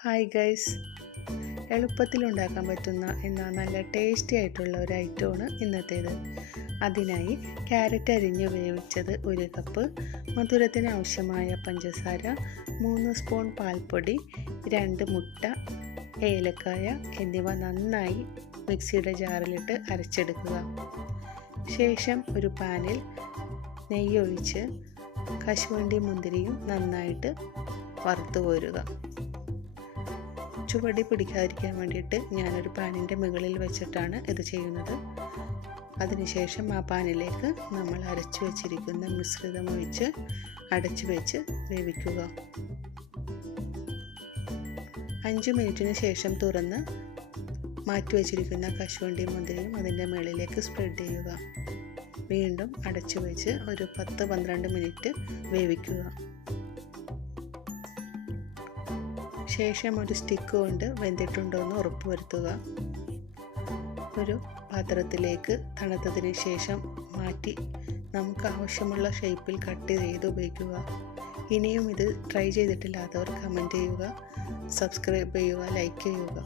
Hi guys, എളുപ്പത്തിൽ ഉണ്ടാക്കാൻ പറ്റുന്ന എന്നാൽ നല്ല ടേസ്റ്റി ആയിട്ടുള്ള ഒരു ഐറ്റമാണ് ഇന്നത്തേത്. അതിനായി ക്യാരറ്റ് അരിഞ്ഞ് വേവിച്ചത് 1 കപ്പ്, മധുരത്തിന് ആവശ്യമായ പഞ്ചസാര, 3 സ്പൂൺ പാൽപ്പൊടി, 2 മുട്ട, ഏലക്കായ എന്നിവ നന്നായി മിക്സിയുടെ ജാറിലിട്ട് അരച്ചെടുക്കുക. ശേഷം ഒരു പാനിൽ നെയ്യൊഴിച്ച് കശുവണ്ടി മുന്തിരിയും നന്നായിട്ട് വറുത്ത് കോരുക. ചുവടി പിടിക്കാതിരിക്കാൻ വേണ്ടിയിട്ട് ഞാനൊരു പാനിൻ്റെ മുകളിൽ വെച്ചിട്ടാണ് ഇത് ചെയ്യുന്നത്. അതിനുശേഷം ആ പാനിലേക്ക് നമ്മൾ അരച്ചു വെച്ചിരിക്കുന്ന മിശ്രിതം ഒഴിച്ച് അടച്ചു വെച്ച് വേവിക്കുക. 5 മിനിറ്റിന് ശേഷം തുറന്ന് മാറ്റി വെച്ചിരിക്കുന്ന കശുവണ്ടി മുന്തിരിയും അതിൻ്റെ മുകളിലേക്ക് സ്പ്രെഡ് ചെയ്യുക. വീണ്ടും അടച്ചു വെച്ച് ഒരു 10-12 മിനിറ്റ് വേവിക്കുക. ശേഷം ഒരു സ്റ്റിക്ക് കൊണ്ട് വെന്തിട്ടുണ്ടോ എന്ന് ഉറപ്പുവരുത്തുക. ഒരു പാത്രത്തിലേക്ക് തണുത്തതിന് ശേഷം മാറ്റി നമുക്ക് ആവശ്യമുള്ള ഷേപ്പിൽ കട്ട് ചെയ്ത് ഉപയോഗിക്കുക. ഇനിയും ഇത് ട്രൈ ചെയ്തിട്ടില്ലാത്തവർ കമൻറ്റ് ചെയ്യുക, സബ്സ്ക്രൈബ് ചെയ്യുക, ലൈക്ക് ചെയ്യുക.